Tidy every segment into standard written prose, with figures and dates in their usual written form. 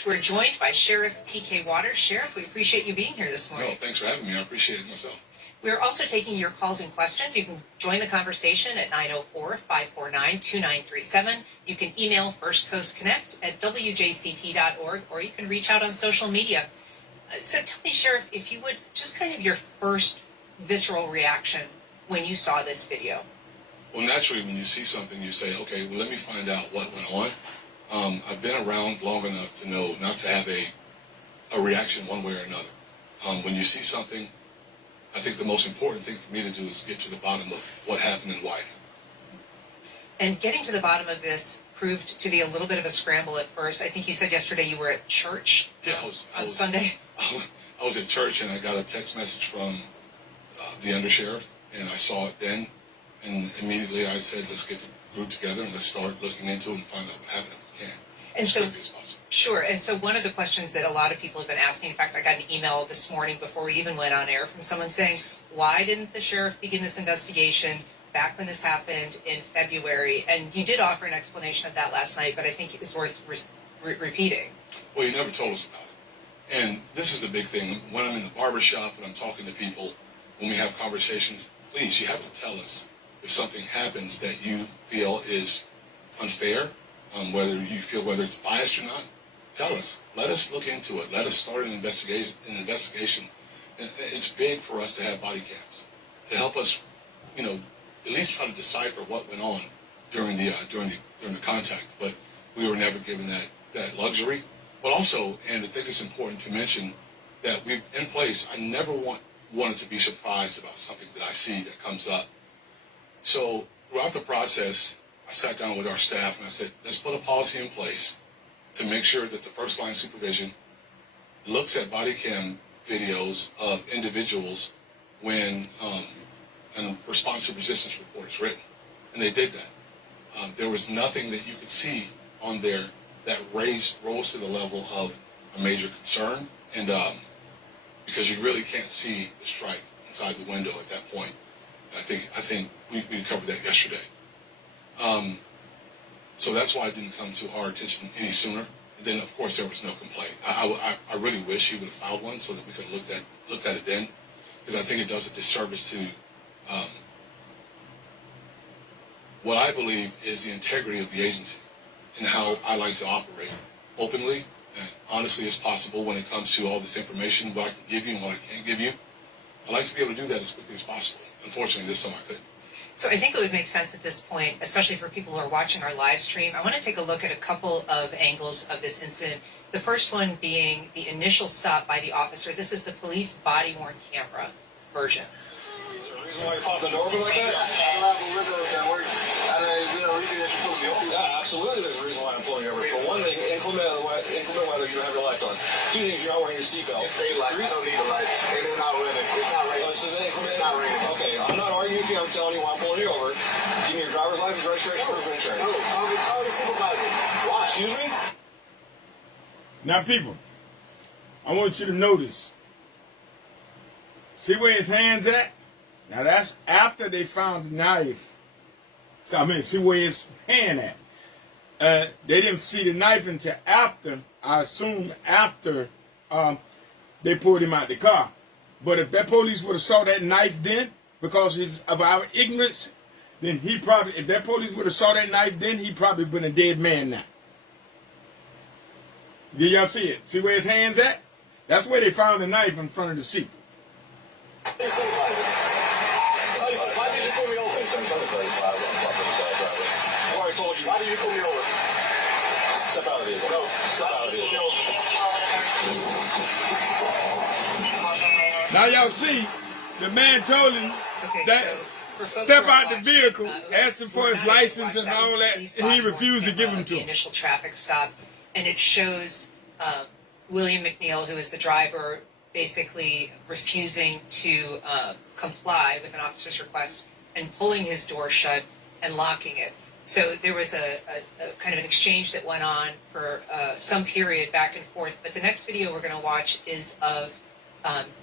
District. We're joined by Sheriff T.K. Waters. Sheriff, we appreciate you being here this morning. No, thanks for having me. I appreciate it myself. We're also taking your calls and questions. You can join the conversation at 904-549-2937. You can email firstcoastconnect@wjct.org, or you can reach out on social media. So tell me, Sheriff, if you would, just kind of your first visceral reaction when you saw this video. Well, naturally, when you see something, you say, okay, well, let me find out what went on. I've been around long enough to know not to have a reaction one way or another. When you see something, I think the most important thing for me to do is get to the bottom of what happened and why. And getting to the bottom of this proved to be a little bit of a scramble at first. I think you said yesterday you were at church on Sunday. I was at church and I got a text message from the undersheriff, and I saw it then. And immediately I said, let's get the group together and let's start looking into it and find out what happened if we can. And as so, quickly as possible. Sure. And so one of the questions that a lot of people have been asking, in fact, I got an email this morning before we even went on air from someone saying, why didn't the sheriff begin this investigation back when this happened in February? And you did offer an explanation of that last night, but I think it's worth repeating. Well, you never told us about it. And this is the big thing. When I'm in the barber shop and I'm talking to people, when we have conversations, please, you have to tell us if something happens that you feel is unfair, whether it's biased or not. Tell us. Let us look into it. Let us start an investigation. It's big for us to have body cams to help us, at least try to decipher what went on during the contact. But we were never given that luxury. But also, and I think it's important to mention that we're in place. I never wanted to be surprised about something that I see that comes up. So throughout the process, I sat down with our staff and I said, let's put a policy in place to make sure that the first line supervision looks at body cam videos of individuals when a response to resistance report is written. And they did that. There was nothing that you could see on there that rose to the level of a major concern. And because you really can't see the strike inside the window at that point. I think we covered that yesterday. So that's why it didn't come to our attention any sooner. And then, of course, there was no complaint. I really wish he would have filed one so that we could have looked at it then, because I think it does a disservice to what I believe is the integrity of the agency and how I like to operate openly and honestly as possible when it comes to all this information, what I can give you and what I can't give you. I like to be able to do that as quickly as possible. Unfortunately, this time I couldn't. So I think it would make sense at this point, especially for people who are watching our live stream. I want to take a look at a couple of angles of this incident. The first one being the initial stop by the officer. This is the police body-worn camera version. Is there a reason why you popped the door open like that? Yeah, absolutely there's a reason why I'm pulling you over. For one thing, inclement weather, you don't have your lights on. Two things, you're not wearing your seatbelt. Three, I don't need the lights. And it's not raining. It's not raining. This is inclement? It's not raining. Okay, I'm not arguing with you. I'm telling you why I'm pulling you over. Give me your driver's license, registration, proof of insurance. No, call the supervisor. Why? Excuse me? Now, people, I want you to notice. See where his hand's at? Now, that's after they found the knife. So, see where his hand at. They didn't see the knife until after, I assume after they pulled him out the car. But if that police would have saw that knife then, because of our ignorance, then if that police would have saw that knife then, he probably been a dead man now. Did y'all see it? See where his hand's at? That's where they found the knife in front of the seat. Why did you pull me over? I already told you. Why did you pull me over? Step out of the vehicle. No, Step out of the vehicle. Now y'all see, the man told him that step out the vehicle, asking for his license and all that, and he refused to give him to him. The initial traffic stop, and it shows William McNeil, who is the driver, basically refusing to comply with an officer's request and pulling his door shut and locking it. So there was a kind of an exchange that went on for some period back and forth. But the next video we're going to watch is of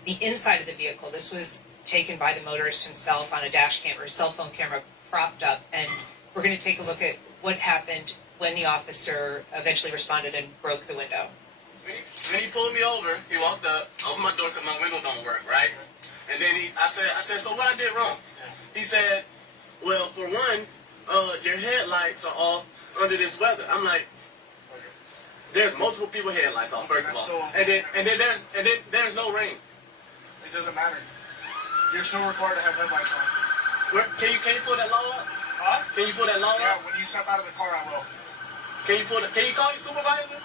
the inside of the vehicle. This was taken by the motorist himself on a dash cam or cell phone camera propped up. And we're going to take a look at what happened when the officer eventually responded and broke the window. When he pulled me over, he walked up, opened my door because my window don't work, right? And then I said, so what I did wrong? He said, well, for one, your headlights are off under this weather. I'm like, there's multiple people headlights off, first of all. And then there's no rain. It doesn't matter. You're still required to have headlights on. Can you pull that law up? Huh? Can you pull that law Yeah, up? when you step out of the car, I will. Can you call your supervisor?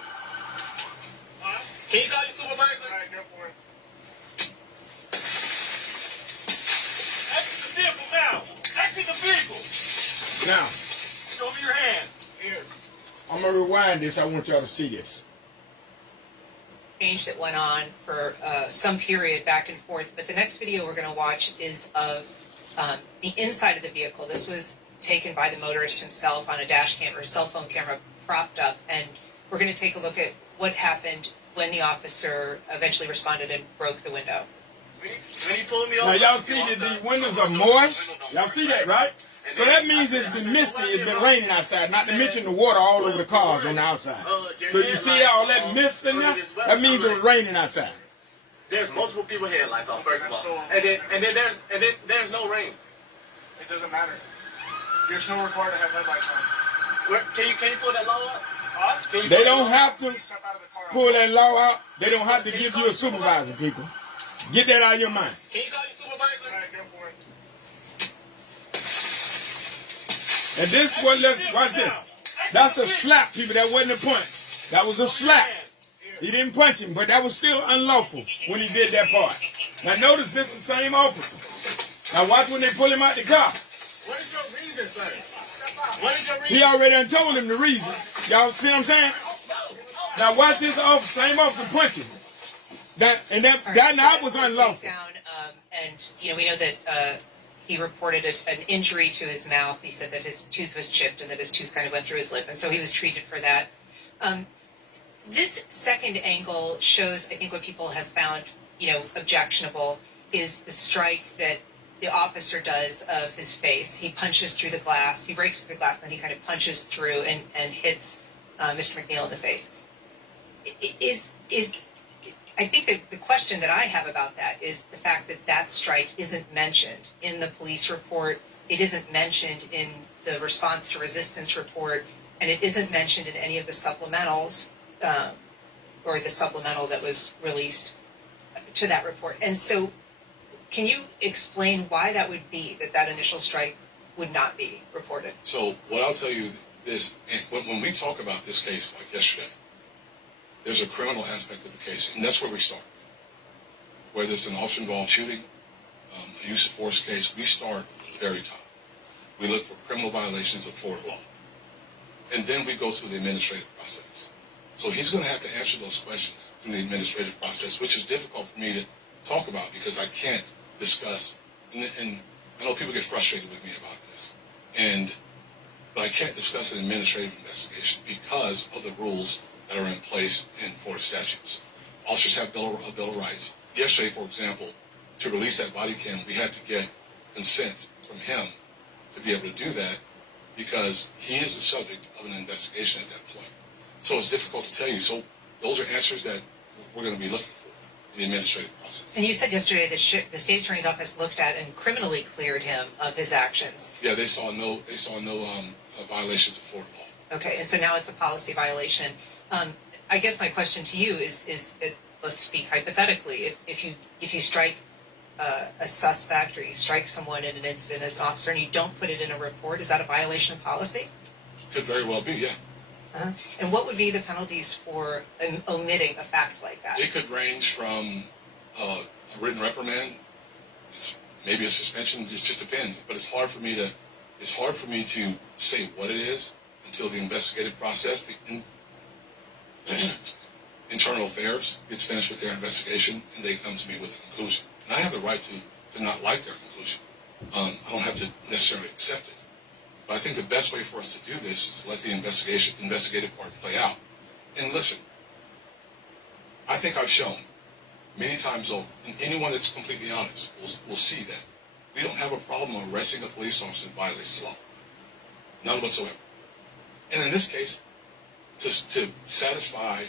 Huh? Can you call your supervisor? All right, go for it. Exit the vehicle now. Exit the vehicle. Now, Show me your hands. Here. I'm going to rewind this. I want y'all to see this. Change that went on for some period back and forth. But the next video we're going to watch is of the inside of the vehicle. This was taken by the motorist himself on a dash cam or cell phone camera propped up. And we're going to take a look at what happened when the officer eventually responded and broke the window. When he pulled me over, Now, y'all see that the windows are moist? Y'all see that, right? So that means it's been misty, it's been raining outside, not to mention the water all over the cars on the outside. So you see all that mist in there? That means it was raining outside. There's multiple people headlights off, first of all. And then there's no rain. It doesn't matter. You're still required to have headlights on. Can you pull that law up? Huh? Can you They pull don't that law up? have to When you step out of the car, I pull will. that law out. They don't have to give you a supervisor, people. Get that out of your mind. Can you call your supervisor? All right, go for it. And this what let's watch this. That's a slap, people. That wasn't a punch. That was a slap. He didn't punch him, but that was still unlawful when he did that part. Now notice this is the same officer. Now watch when they pull him out the car. What is your reason, sir? What is your reason? He already done told him the reason. Y'all see what I'm saying? Now watch this officer, same officer punch him. That was unlawful. Down, and we know that he reported an injury to his mouth. He said that his tooth was chipped and that his tooth kind of went through his lip, and so he was treated for that. This second angle shows, I think, what people have found, objectionable is the strike that the officer does of his face. He punches through the glass. He breaks through the glass, and then he kind of punches through and hits Mr. McNeil in the face. I think that the question that I have about that is the fact that that strike isn't mentioned in the police report. It isn't mentioned in the response to resistance report, and it isn't mentioned in any of the supplementals or the supplemental that was released to that report. And so can you explain why that would be, that initial strike would not be reported? So what I'll tell you this, when we talk about this case like yesterday, there's a criminal aspect of the case, and that's where we start. Whether it's an officer-involved shooting, a use of force case, we start at the very top. We look for criminal violations of Florida law. And then we go through the administrative process. So he's going to have to answer those questions through the administrative process, which is difficult for me to talk about because I can't discuss, and I know people get frustrated with me about this, but I can't discuss an administrative investigation because of the rules that are in place in Florida statutes. Officers have a bill of rights. Yesterday, for example, to release that body cam, we had to get consent from him to be able to do that because he is the subject of an investigation at that point. So it's difficult to tell you. So those are answers that we're going to be looking for in the administrative process. And you said yesterday that the state attorney's office looked at and criminally cleared him of his actions. Yeah, they saw no violations of Florida law. Okay, and so now it's a policy violation. I guess my question to you is let's speak hypothetically. If you strike a suspect or you strike someone in an incident as an officer and you don't put it in a report, is that a violation of policy? Could very well be, yeah. And what would be the penalties for omitting a fact like that? It could range from a written reprimand, maybe a suspension. It just depends. But it's hard for me to say what it is until the investigative process, the internal affairs gets finished with their investigation and they come to me with a conclusion. And I have the right to not like their conclusion. I don't have to necessarily accept it. But I think the best way for us to do this is to let the investigative part play out. And listen, I think I've shown many times over, and anyone that's completely honest will see that we don't have a problem arresting a police officer that violates the law. None whatsoever. And in this case, to satisfy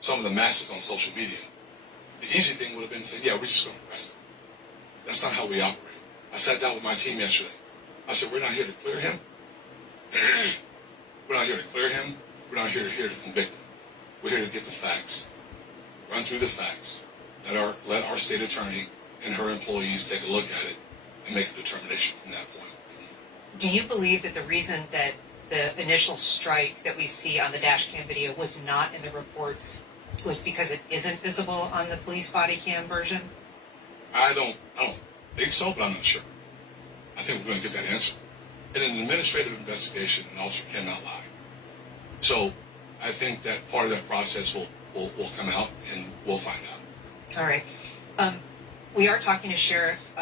some of the masses on social media, the easy thing would have been to say, yeah, we're just going to arrest him. That's not how we operate. I sat down with my team yesterday. I said, we're not here to clear him. We're not here to clear him. We're not here to convict him. We're here to get the facts, run through the facts, let our state attorney and her employees take a look at it and make a determination from that point. Do you believe that the reason that the initial strike that we see on the dash cam video was not in the reports was because it isn't visible on the police body cam version? I don't think so, but I'm not sure. I think we're going to get that answer. In an administrative investigation, an officer cannot lie. So I think that part of that process will come out, and we'll find out. All right. We are talking to Sheriff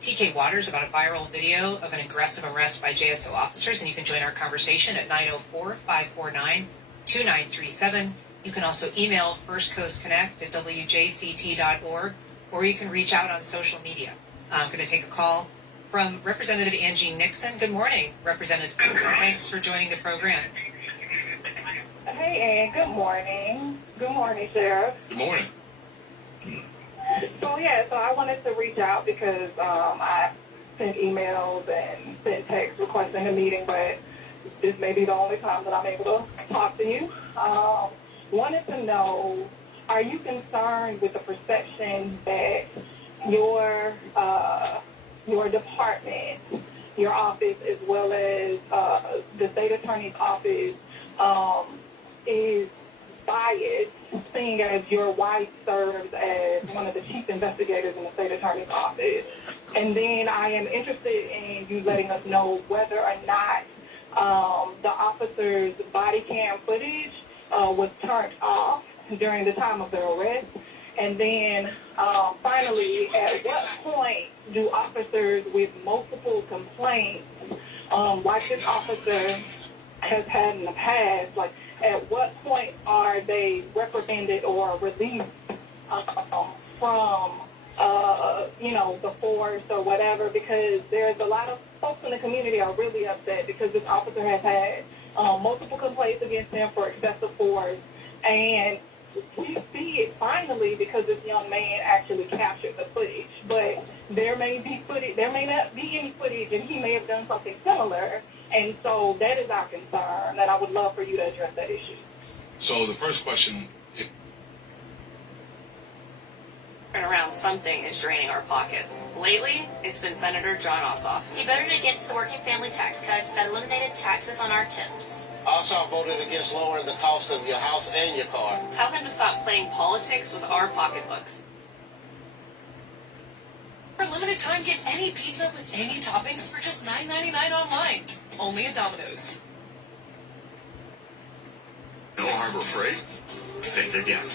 T.K. Waters about a viral video of an aggressive arrest by JSO officers, and you can join our conversation at 904-549-2937. You can also email firstcoastconnect@wjct.org, or you can reach out on social media. I'm going to take a call from Representative Angie Nixon. Good morning, Representative Nixon. Thanks for joining the program. Hey, Ann. Good morning. Good morning, Sheriff. Good morning. So I wanted to reach out because I sent emails and sent texts requesting a meeting, but this may be the only time that I'm able to talk to you. Wanted to know, are you concerned with the perception that your department, your office, as well as the state attorney's office, is biased, seeing as your wife serves as one of the chief investigators in the state attorney's office? And then I am interested in you letting us know whether or not the officer's body cam footage was turned off during the time of the arrest. And then finally, at what point do officers with multiple complaints, like this officer has had in the past, like at what point are they reprimanded or released from the force or whatever? Because there's a lot of folks in the community are really upset because this officer has had multiple complaints against him for excessive force, and we see it finally because this young man actually captured the footage. But there may be footage, there may not be any footage, and he may have done something similar. And so that is our concern, and I would love for you to address that issue. So the first question, around something is draining our pockets. Lately, it's been Senator John Ossoff. He voted against the working family tax cuts that eliminated taxes on our tips. Ossoff voted against lowering the cost of your house and your car. Tell him to stop playing politics with our pocketbooks. For a limited time, get any pizza with any toppings for just $9.99 online. Only at Domino's. No Harbor Freight? Think again.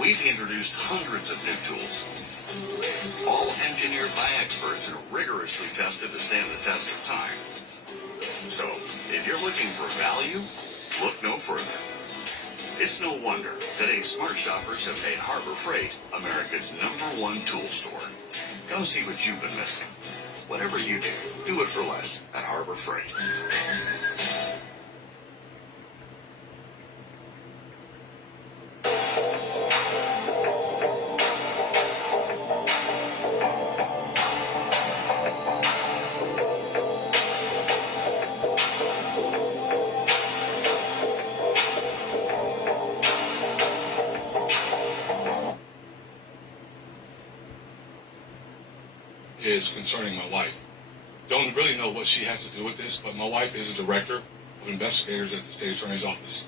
We've introduced hundreds of new tools, all engineered by experts and rigorously tested to stand the test of time. So, if you're looking for value, look no further. It's no wonder today's smart shoppers have made Harbor Freight America's #1 tool store. Come see what you've been missing. Whatever you do it for less at Harbor Freight. is concerning my wife. Don't really know what she has to do with this, but my wife is a director of investigators at the state attorney's office.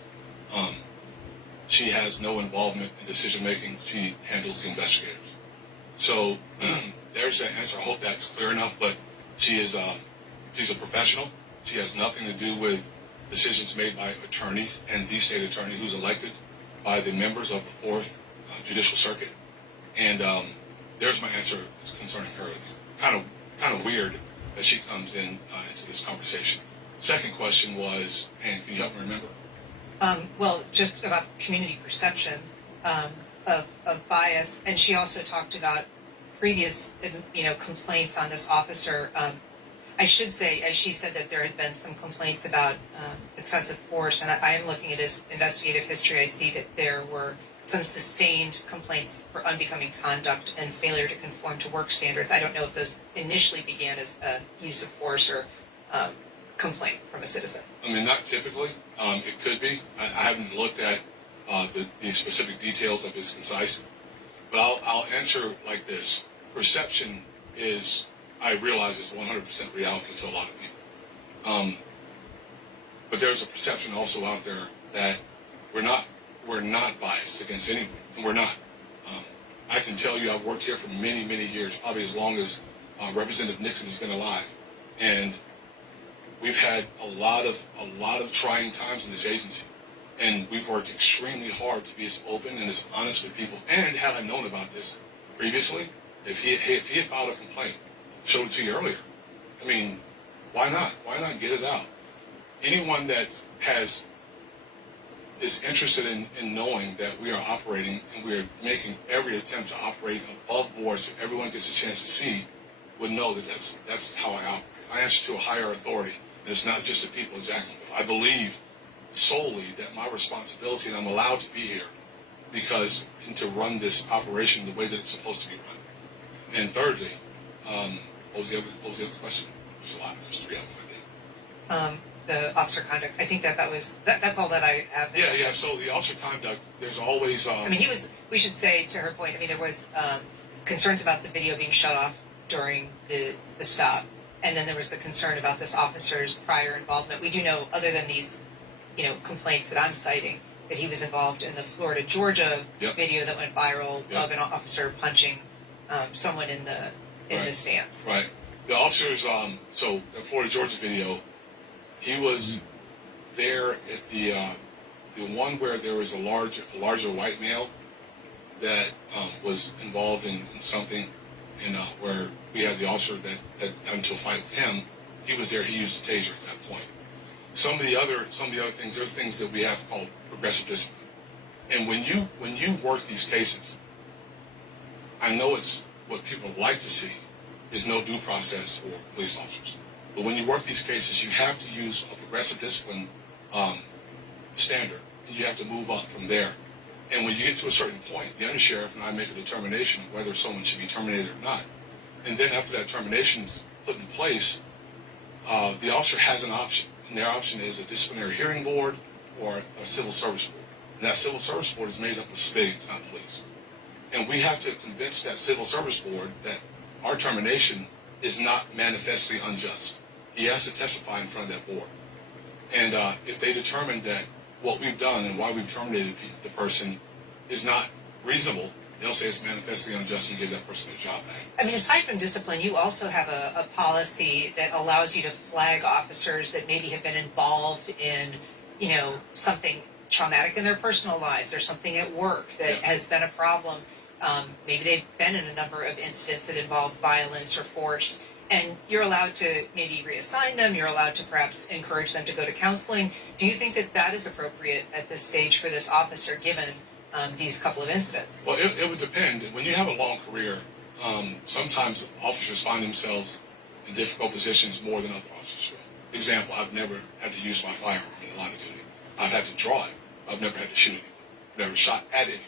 She has no involvement in decision making. She handles the investigators. So there's that answer. I hope that's clear enough. But she's a professional. She has nothing to do with decisions made by attorneys and the state attorney who's elected by the members of the 4th Judicial Circuit. And there's my answer concerning her. It's kind of weird that she comes into this conversation. Second question was, and can you help me remember? Well, just about community perception of bias, and she also talked about previous, complaints on this officer. I should say, as she said, that there had been some complaints about excessive force, and I am looking at his investigative history. I see that there were some sustained complaints for unbecoming conduct and failure to conform to work standards. I don't know if those initially began as a use of force or complaint from a citizen. I mean, not typically. It could be. I haven't looked at the specific details of his concise, but I'll answer like this. Perception is, I realize, it's 100% reality to a lot of people. But there's a perception also out there that we're not biased against anyone, and we're not. I can tell you, I've worked here for many, many years, probably as long as Representative Nixon has been alive, and we've had a lot of trying times in this agency, and we've worked extremely hard to be as open and as honest with people. And had I known about this previously, if he had filed a complaint, showed it to you earlier. I mean, why not? Why not get it out? Anyone that is interested in knowing that we are operating and we are making every attempt to operate above board so everyone gets a chance to see would know that that's how I operate. I answer to a higher authority, and it's not just the people of Jacksonville. I believe solely that my responsibility, and I'm allowed to be here and to run this operation the way that it's supposed to be run. And thirdly, what was the other question? There's a lot. There's three of them, I think. The officer conduct. I think that's all that I have. Yeah. So the officer conduct, there's always. I mean, we should say, to her point, I mean, there was concerns about the video being shut off during the stop, and then there was the concern about this officer's prior involvement. We do know, other than these, complaints that I'm citing, that he was involved in the Florida, Georgia video that went viral of an officer punching someone in the stands. Right. The officers. So the Florida, Georgia video. He was there at the one where there was a larger white male that was involved in something, and where we had the officer that got into a fight with him. He was there. He used a taser at that point. Some of the other things, there are things that we have called progressive discipline. And when you work these cases, I know it's what people like to see is no due process for police officers. But when you work these cases, you have to use a progressive discipline standard, and you have to move up from there. And when you get to a certain point, the undersheriff and I make a determination of whether someone should be terminated or not. And then after that termination is put in place, the officer has an option. And their option is a disciplinary hearing board or a civil service board. And that civil service board is made up of civilians, not police. And we have to convince that civil service board that our termination is not manifestly unjust. He has to testify in front of that board. And if they determine that what we've done and why we've terminated the person is not reasonable, they'll say it's manifestly unjust and give that person a job back. I mean, aside from discipline, you also have a policy that allows you to flag officers that maybe have been involved in, something traumatic in their personal lives or something at work that has been a problem. Maybe they've been in a number of incidents that involve violence or force. And you're allowed to maybe reassign them. You're allowed to perhaps encourage them to go to counseling. Do you think that is appropriate at this stage for this officer, given these couple of incidents? Well, it would depend. When you have a long career, sometimes officers find themselves in difficult positions more than other officers will. Example, I've never had to use my firearm in the line of duty. I've had to draw it. I've never had to shoot anyone. I've never shot at anyone.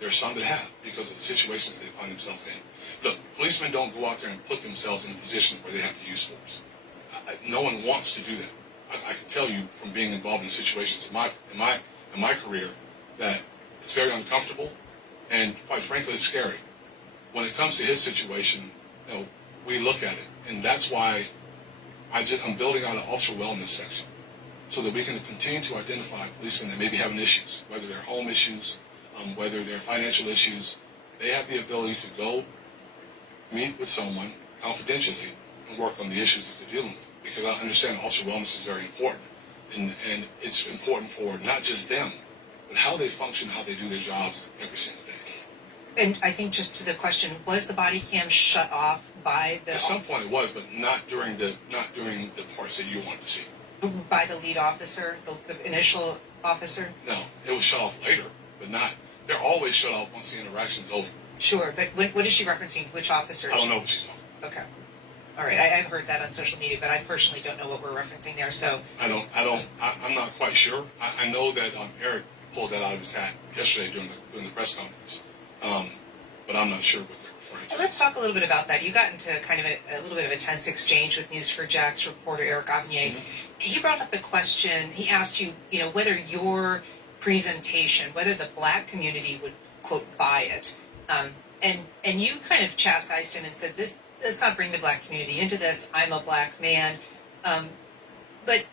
There are some that have because of the situations they find themselves in. Look, policemen don't go out there and put themselves in a position where they have to use force. No one wants to do that. I can tell you from being involved in situations in my career that it's very uncomfortable, and quite frankly, it's scary. When it comes to his situation, we look at it, and that's why I'm building out an officer wellness section so that we can continue to identify policemen that may be having issues, whether they're home issues, whether they're financial issues. They have the ability to go meet with someone confidentially and work on the issues that they're dealing with. Because I understand officer wellness is very important. And it's important for not just them, but how they function, how they do their jobs every single day. And I think just to the question, was the body cam shut off by the... At some point it was, but not during the parts that you wanted to see. By the lead officer, the initial officer? No, it was shut off later, but not... They're always shut off once the interaction's over. Sure, but what is she referencing? Which officers? I don't know what she's talking about. Okay. All right, I've heard that on social media, but I personally don't know what we're referencing there. So I'm not quite sure. I know that Eric pulled that out of his hat yesterday during the press conference, but I'm not sure what they're referring to. let's talk a little bit about that. You got into kind of a little bit of a tense exchange with News4Jack's reporter Eric Avnier. He brought up the question. He asked you, whether your presentation, whether the black community would quote buy it, and you kind of chastised him and said, let's not bring the black community into this. I'm a black man. But,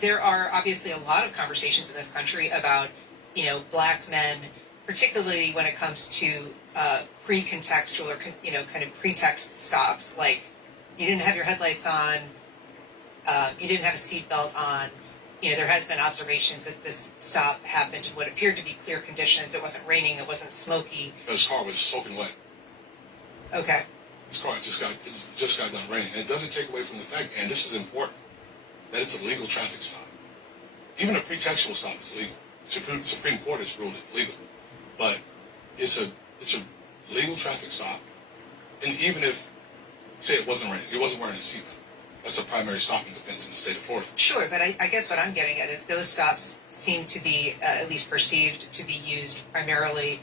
there are obviously a lot of conversations in this country about, black men, particularly when it comes to pre-contextual or, kind of pretext stops. Like, you didn't have your headlights on, you didn't have a seatbelt on. There has been observations that this stop happened in what appeared to be clear conditions. It wasn't raining. It wasn't smoky. His car was soaking wet. Okay. His car just got done raining. And it doesn't take away from the fact, and this is important, that it's a legal traffic stop. Even a pretextual stop is legal. Supreme Court has ruled it legal. But it's a legal traffic stop. And even if, say it wasn't raining, he wasn't wearing a seatbelt, that's a primary stopping defense in the state of Florida. Sure, but I guess what I'm getting at is those stops seem to be, at least perceived to be used primarily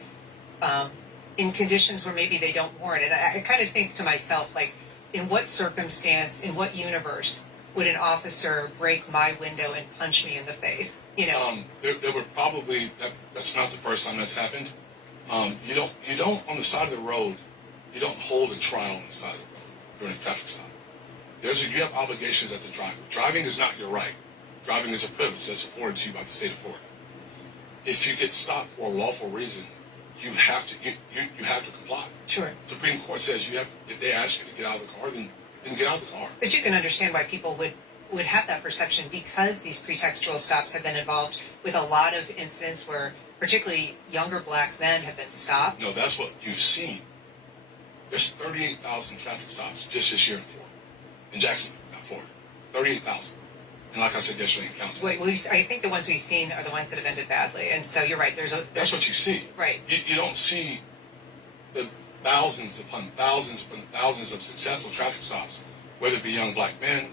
in conditions where maybe they don't warrant it. I kind of think to myself, like, in what circumstance, in what universe would an officer break my window and punch me in the face? There were probably, that's not the first time that's happened. You don't on the side of the road, you don't hold a trial on the side of the road during a traffic stop. You have obligations as a driver. Driving is not your right. Driving is a privilege that's afforded to you by the state of Florida. If you get stopped for a lawful reason, you have to comply. Sure. Supreme Court says if they ask you to get out of the car, then get out of the car. But you can understand why people would have that perception, because these pretextual stops have been involved with a lot of incidents where particularly younger black men have been stopped. No, that's what you've seen. There's 38,000 traffic stops just this year in Florida. In Jacksonville, not Florida. 38,000. And like I said yesterday in county. Wait, I think the ones we've seen are the ones that have ended badly. And so you're right. That's what you see. Right. You don't see the thousands upon thousands upon thousands of successful traffic stops, whether it be young black men,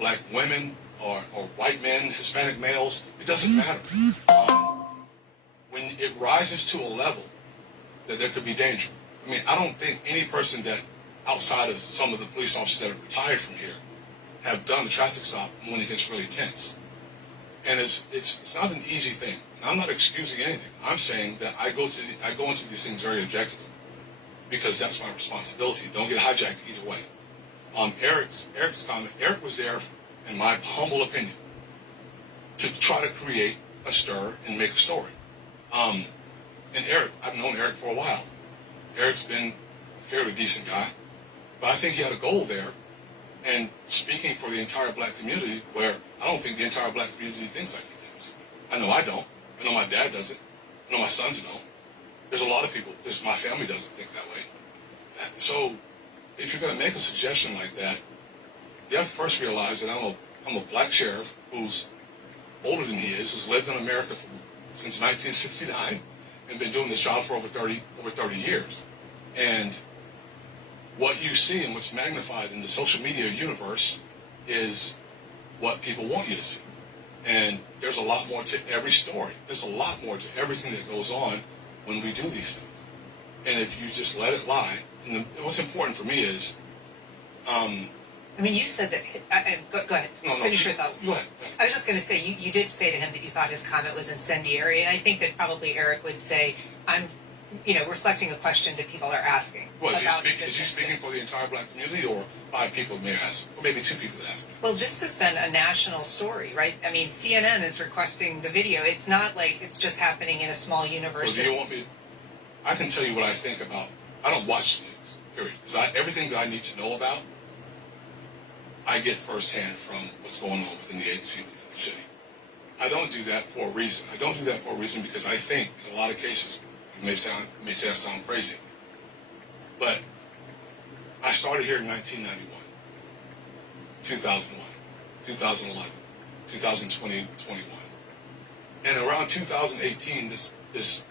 black women, or white men, Hispanic males. It doesn't matter. When it rises to a level that there could be danger. I mean, I don't think any person that outside of some of the police officers that have retired from here have done the traffic stop when it gets really tense. And it's not an easy thing. And I'm not excusing anything. I'm saying that I go into these things very objectively because that's my responsibility. Don't get hijacked either way. Eric's comment. Eric was there, in my humble opinion, to try to create a stir and make a story. And Eric, I've known Eric for a while. Eric's been a fairly decent guy. But I think he had a goal there, and speaking for the entire black community, where I don't think the entire black community thinks like he thinks. I know I don't. I know my dad doesn't. I know my sons don't. There's a lot of people, my family doesn't think that way. So if you're going to make a suggestion like that, you have to first realize that I'm a black sheriff who's older than he is, who's lived in America since 1969 and been doing this job for over 30 years. And what you see and what's magnified in the social media universe is what people want you to see. And there's a lot more to every story. There's a lot more to everything that goes on when we do these things. And if you just let it lie, and what's important for me is... I mean, you said that... go ahead. No, finish your thought. Go ahead. I was just going to say, you did say to him that you thought his comment was incendiary, and I think that probably Eric would say, I'm reflecting a question that people are asking. Well, is he speaking for the entire black community, or 5 people may ask, or maybe 2 people that ask? Well, this has been a national story, right? I mean, CNN is requesting the video. It's not like it's just happening in a small university. So do you want me? I can tell you what I think about. I don't watch news, period. Because everything that I need to know about, I get firsthand from what's going on within the agency, within the city. I don't do that for a reason. I don't do that for a reason because I think in a lot of cases, you may say I sound crazy, but I started here in 1991, 2001, 2011, 2020, 21, and around 2018, this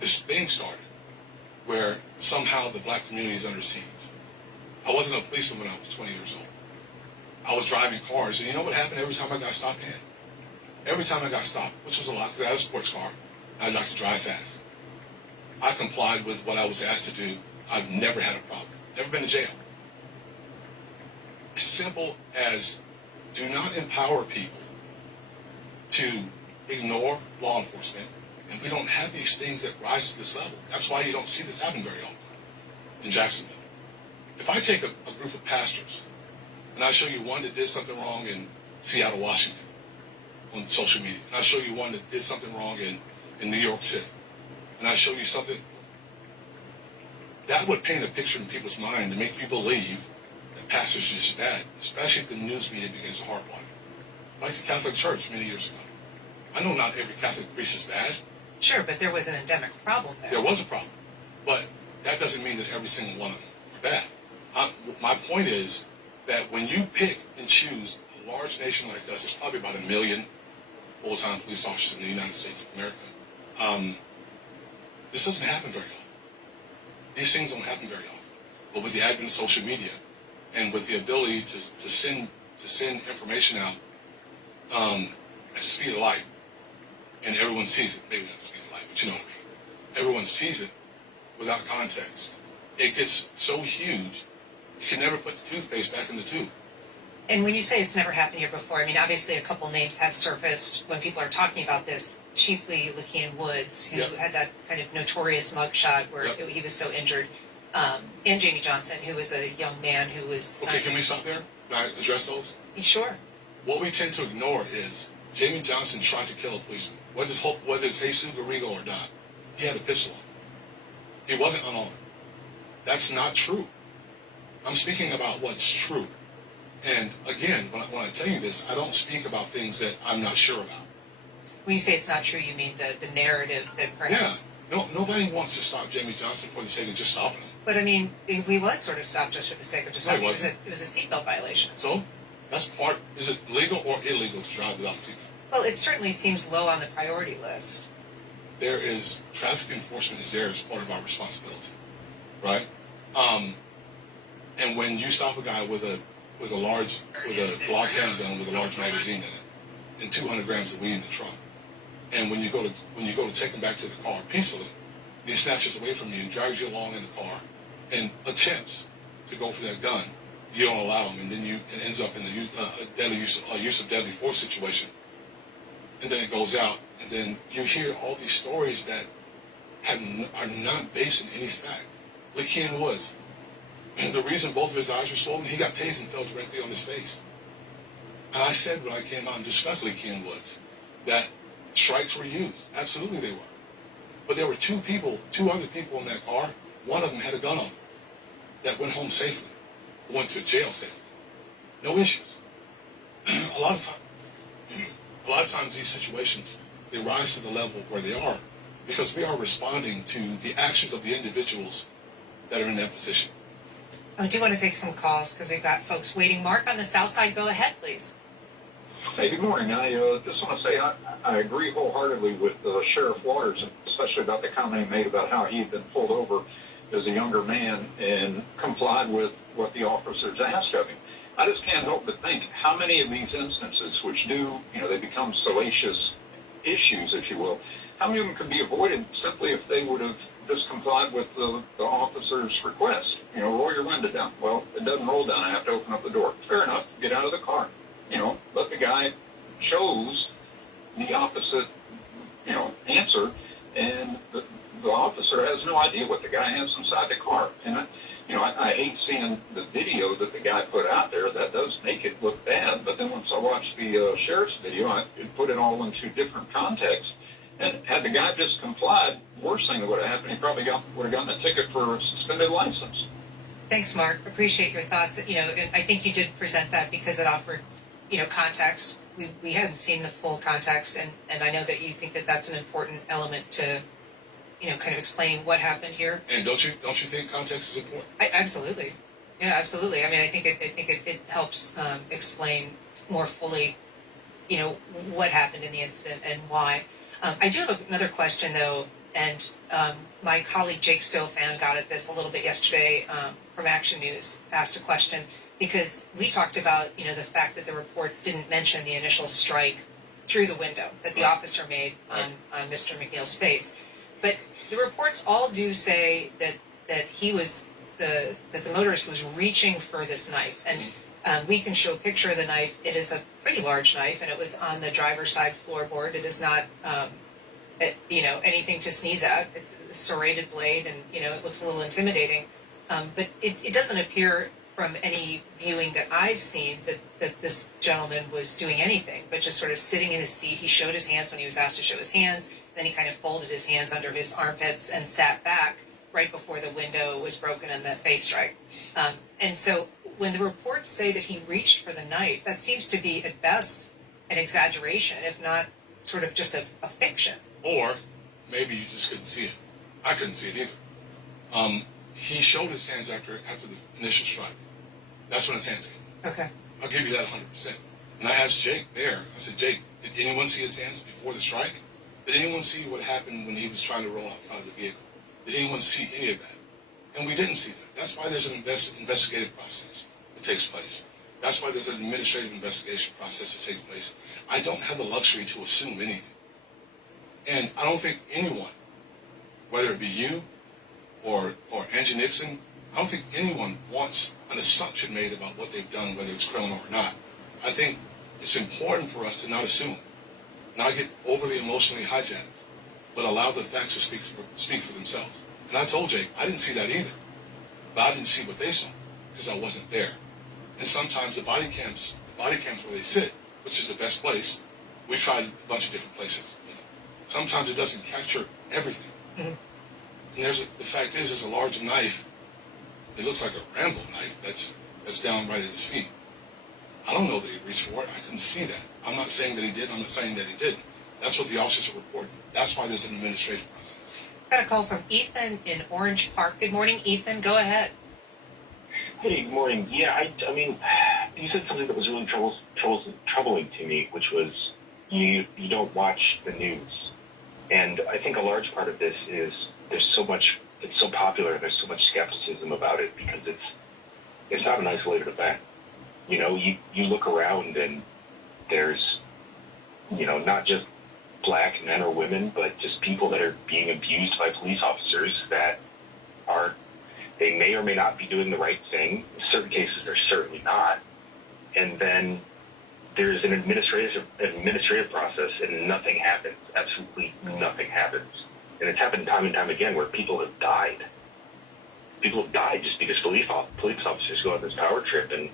thing started where somehow the black community is under siege. I wasn't a policeman when I was 20 years old. I was driving cars, and you know what happened every time I got stopped in? Every time I got stopped, which was a lot because I had a sports car, I'd like to drive fast. I complied with what I was asked to do. I've never had a problem. Never been to jail. As simple as do not empower people to ignore law enforcement, and we don't have these things that rise to this level. That's why you don't see this happen very often in Jacksonville. If I take a group of pastors, and I show you one that did something wrong in Seattle, Washington, on social media, and I show you one that did something wrong in New York City, and I show you something, that would paint a picture in people's mind to make you believe that pastors are just bad, especially if the news media begins to hardwire. Like the Catholic Church many years ago. I know not every Catholic priest is bad. Sure, but there was an endemic problem there. There was a problem. But that doesn't mean that every single one of them are bad. My point is that when you pick and choose a large nation like us, there's probably about 1 million full-time police officers in the United States of America. This doesn't happen very often. These things don't happen very often. But with the advent of social media and with the ability to send information out at the speed of light, and everyone sees it, maybe not the speed of light, but you know what I mean. Everyone sees it without context. It gets so huge, you can never put the toothpaste back in the tube. And when you say it's never happened here before, I mean, obviously a couple names have surfaced when people are talking about this, chiefly Lakean Woods, who had that kind of notorious mugshot where he was so injured, and Jamie Johnson, who was a young man who was... Okay, can we stop there? Can I address those? Sure. What we tend to ignore is Jamie Johnson tried to kill a policeman. Whether it's Jesus Garrigo or not, he had a pistol on him. He wasn't unarmed. That's not true. I'm speaking about what's true. And again, when I tell you this, I don't speak about things that I'm not sure about. When you say it's not true, you mean the narrative that perhaps... Yeah. No, nobody wants to stop Jamie Johnson for the sake of just stopping him. But I mean, he was sort of stopped just for the sake of just stopping. No, It was a seatbelt violation. So, that's part... Is it legal or illegal to drive without a seatbelt? Well, it certainly seems low on the priority list. There is... Traffic enforcement is there as part of our responsibility. Right? And when you stop a guy with a Glock handgun with a large magazine in it, and 200 grams of weed in the trunk, and when you go to take him back to the car peacefully, he snatches away from you, drags you along in the car, and attempts to go for that gun, you don't allow him, and then it ends up in the use of deadly force situation, and then it goes out, and then you hear all these stories that are not based in any fact. Lakean Woods. The reason both of his eyes were swollen, he got tased and fell directly on his face. And I said when I came out and discussed Lakean Woods that strikes were used. Absolutely they were. But there were two other people in that car. One of them had a gun on him that went home safely, went to jail safely. No issues. A lot of times these situations, they rise to the level where they are because we are responding to the actions of the individuals that are in that position. I do want to take some calls because we've got folks waiting. Mark on the south side, go ahead, please. Hey, good morning. I just want to say I agree wholeheartedly with Sheriff Waters, especially about the comment he made about how he had been pulled over as a younger man and complied with what the officers asked of him. I just can't help but think how many of these instances, which they become salacious issues, if you will, how many of them could be avoided simply if they would have just complied with the officer's request? Roll your window down. Well, it doesn't roll down. I have to open up the door. Fair enough. Get out of the car. But the guy chose the opposite, answer, and the officer has no idea what the guy has inside the car. And, I hate seeing the video that the guy put out there. That does make it look bad. But then once I watched the sheriff's video, I put it all into different contexts. And had the guy just complied, worst thing that would have happened, he probably would have gotten a ticket for a suspended license. Thanks, Mark. Appreciate your thoughts. And I think you did present that because it offered, context. We hadn't seen the full context, and I know that you think that that's an important element to, kind of explain what happened here. And don't you think context is important? Absolutely. Yeah, absolutely. I mean, I think it helps explain more fully, what happened in the incident and why. I do have another question, though, And my colleague Jake Stofan got at this a little bit yesterday from Action News, asked a question, because we talked about, the fact that the reports didn't mention the initial strike through the window that the officer made on Mr. McNeil's face. But the reports all do say that he was that the motorist was reaching for this knife, and we can show a picture of the knife. It is a pretty large knife, and it was on the driver's side floorboard. It is not, anything to sneeze at. It's a serrated blade, and it looks a little intimidating. But it doesn't appear from any viewing that I've seen that this gentleman was doing anything, but just sort of sitting in his seat. He showed his hands when he was asked to show his hands. Then he kind of folded his hands under his armpits and sat back right before the window was broken and the face strike. And so when the reports say that he reached for the knife, that seems to be at best an exaggeration, if not sort of just a fiction. Or maybe you just couldn't see it. I couldn't see it either. He showed his hands after the initial strike. That's when his hands came. Okay. I'll give you that 100%. And I asked Jake there, I said, Jake, did anyone see his hands before the strike? Did anyone see what happened when he was trying to roll outside of the vehicle? Did anyone see any of that? And we didn't see that. That's why there's an investigative process that takes place. That's why there's an administrative investigation process that takes place. I don't have the luxury to assume anything. And I don't think anyone, whether it be you or Angie Nixon, I don't think anyone wants an assumption made about what they've done, whether it's criminal or not. I think it's important for us to not assume, not get overly emotionally hijacked, but allow the facts to speak for themselves. And I told Jake, I didn't see that either. But I didn't see what they saw because I wasn't there. And sometimes the body cams where they sit, which is the best place, we've tried a bunch of different places. Sometimes it doesn't capture everything. Mm-hmm. And the fact is, there's a large knife. It looks like a Rambo knife that's down right at his feet. I don't know that he reached for it. I couldn't see that. I'm not saying that he did. I'm not saying that he didn't. That's what the officers are reporting. That's why there's an administrative process. Got a call from Ethan in Orange Park. Good morning, Ethan. Go ahead. Hey, good morning. Yeah, I mean, you said something that was really troubling to me, which was you don't watch the news. And I think a large part of this is there's so much, it's so popular, there's so much skepticism about it because it's not an isolated event. You look around and there's, not just black men or women, but just people that are being abused by police officers that they may or may not be doing the right thing. In certain cases, they're certainly not. And then there's an administrative process and nothing happens. Absolutely nothing happens. And it's happened time and time again where people have died. People have died just because police officers go on this power trip and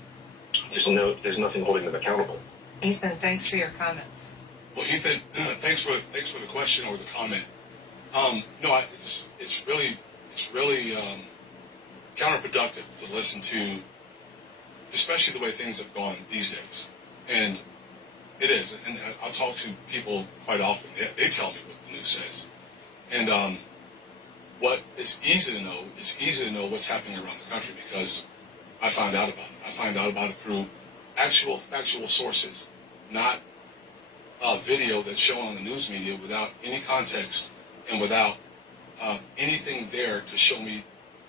there's nothing holding them accountable. Ethan, thanks for your comments. Well, Ethan, thanks for the question or the comment. It's really counterproductive to listen to, especially the way things have gone these days. And it is. And I talk to people quite often. They tell me what the news says. And what is easy to know what's happening around the country because I find out about it. I find out about it through actual factual sources, not a video that's shown on the news media without any context and without anything there to show me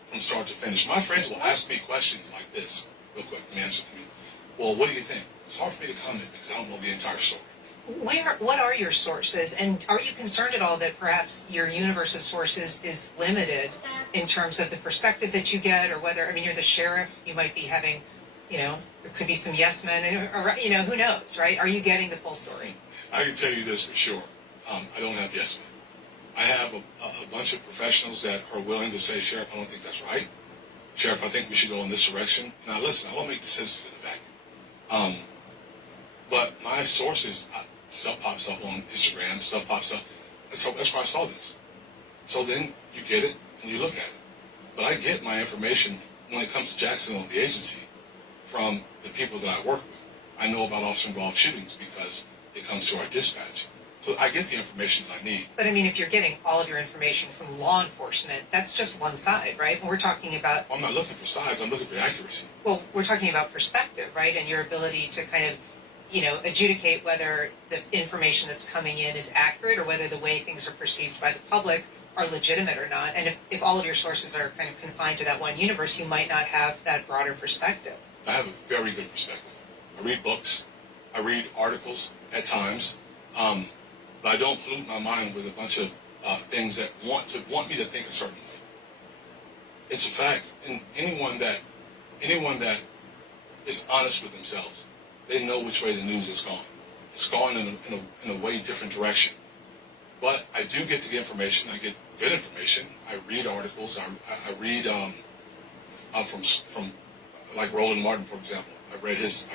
from start to finish. My friends will ask me questions like this, real quick, and answer to me. Well, what do you think? It's hard for me to comment because I don't know the entire story. What are your sources, and are you concerned at all that perhaps your universe of sources is limited in terms of the perspective that you get, or whether, you're the sheriff, you might be having, there could be some yes men, or who knows, right? Are you getting the full story? I can tell you this for sure. I don't have yes men. I have a bunch of professionals that are willing to say, Sheriff, I don't think that's right. Sheriff, I think we should go in this direction. Now, listen, I won't make decisions in a vacuum. But my sources, stuff pops up on Instagram, stuff pops up. And so that's where I saw this. So then you get it and you look at it. But I get my information when it comes to Jacksonville, the agency, from the people that I work with. I know about officer-involved shootings because it comes to our dispatch. So I get the information that I need. But if you're getting all of your information from law enforcement, that's just one side, right? And we're talking about... I'm not looking for sides, I'm looking for accuracy. Well, we're talking about perspective, right? And your ability to kind of, adjudicate whether the information that's coming in is accurate or whether the way things are perceived by the public are legitimate or not. And if all of your sources are kind of confined to that one universe, you might not have that broader perspective. I have a very good perspective. I read books, I read articles at times, but I don't pollute my mind with a bunch of things that want me to think a certain way. It's a fact, and anyone that is honest with themselves, they know which way the news is going. It's going in a way different direction. But I do get the information. I get good information. I read articles. I read from like Roland Martin, for example. I read his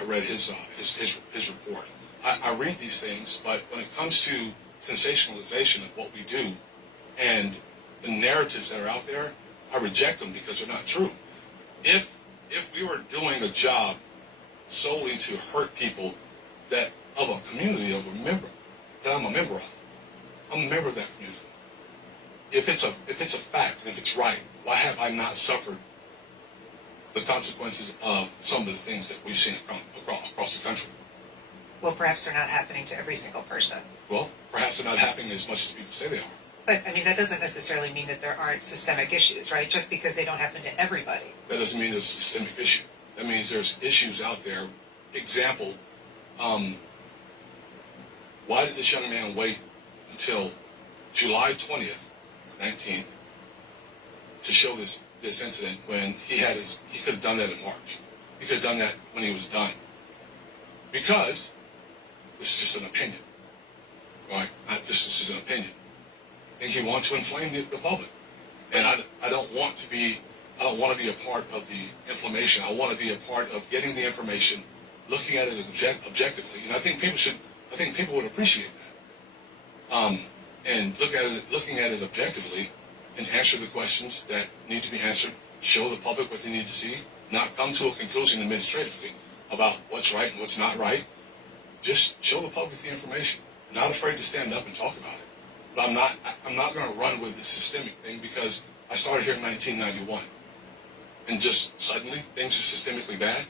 report. I read these things, but when it comes to sensationalization of what we do and the narratives that are out there, I reject them because they're not true. If we were doing a job solely to hurt people that of a community of a member that I'm a member of, I'm a member of that community. If it's a fact and if it's right, why have I not suffered the consequences of some of the things that we've seen across the country? Well, perhaps they're not happening to every single person. Well, perhaps they're not happening as much as people say they are. But, I mean, that doesn't necessarily mean that there aren't systemic issues, right? Just because they don't happen to everybody. That doesn't mean there's a systemic issue. That means there's issues out there. Example, why did this young man wait until July 20th, 19th, to show this incident when he could have done that in March. He could have done that when he was done. Because this is just an opinion. Right? This is an opinion. I think he wants to inflame the public. And I don't want to be a part of the inflammation. I want to be a part of getting the information, looking at it objectively. And I think people would appreciate that. And looking at it objectively and answer the questions that need to be answered, show the public what they need to see, not come to a conclusion administratively about what's right and what's not right. Just show the public the information. Not afraid to stand up and talk about it. But I'm not going to run with the systemic thing because I started here in 1991. And just suddenly things are systemically bad.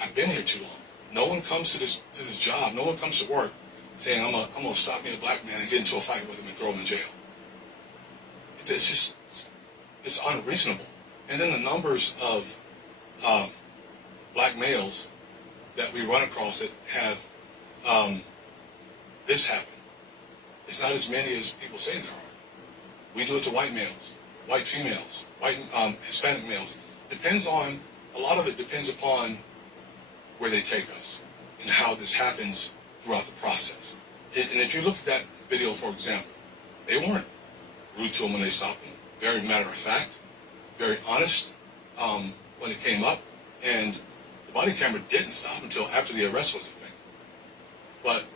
I've been here too long. No one comes to this job, no one comes to work saying, I'm going to stop me a black man and get into a fight with him and throw him in jail. It's unreasonable. And then the numbers of black males that we run across that have this happen, it's not as many as people say there are. We do it to white males, white females, white Hispanic males. A lot of it depends upon where they take us and how this happens throughout the process. And if you look at that video, for example, they weren't rude to him when they stopped him. Very matter of fact, very honest when it came up. And the body camera didn't stop until after the arrest was effected. But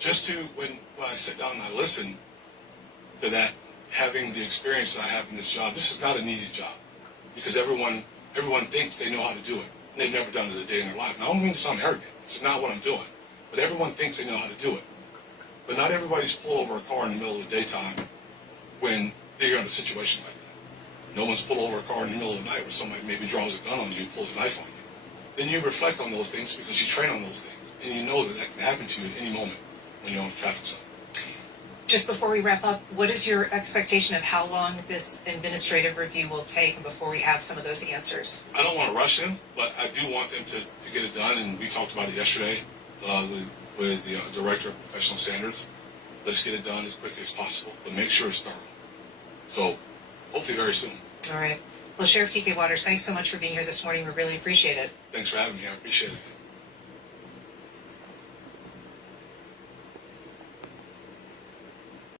just when I sit down and I listen to that, having the experience that I have in this job, this is not an easy job because everyone thinks they know how to do it. And they've never done it a day in their life. Now, I don't mean to sound arrogant. It's not what I'm doing. But everyone thinks they know how to do it. But not everybody's pulled over a car in the middle of the daytime when you're in a situation like that. No one's pulled over a car in the middle of the night where somebody maybe draws a gun on you, pulls a knife on you. Then you reflect on those things because you train on those things. And you know that can happen to you at any moment when you're on a traffic sign. Just before we wrap up, what is your expectation of how long this administrative review will take and before we have some of those answers? I don't want to rush them, but I do want them to get it done. And we talked about it yesterday with the Director of Professional Standards. Let's get it done as quickly as possible, but make sure it's thorough. So hopefully very soon. All right. Well, Sheriff T.K. Waters, thanks so much for being here this morning. We really appreciate it. Thanks for having me. I appreciate it.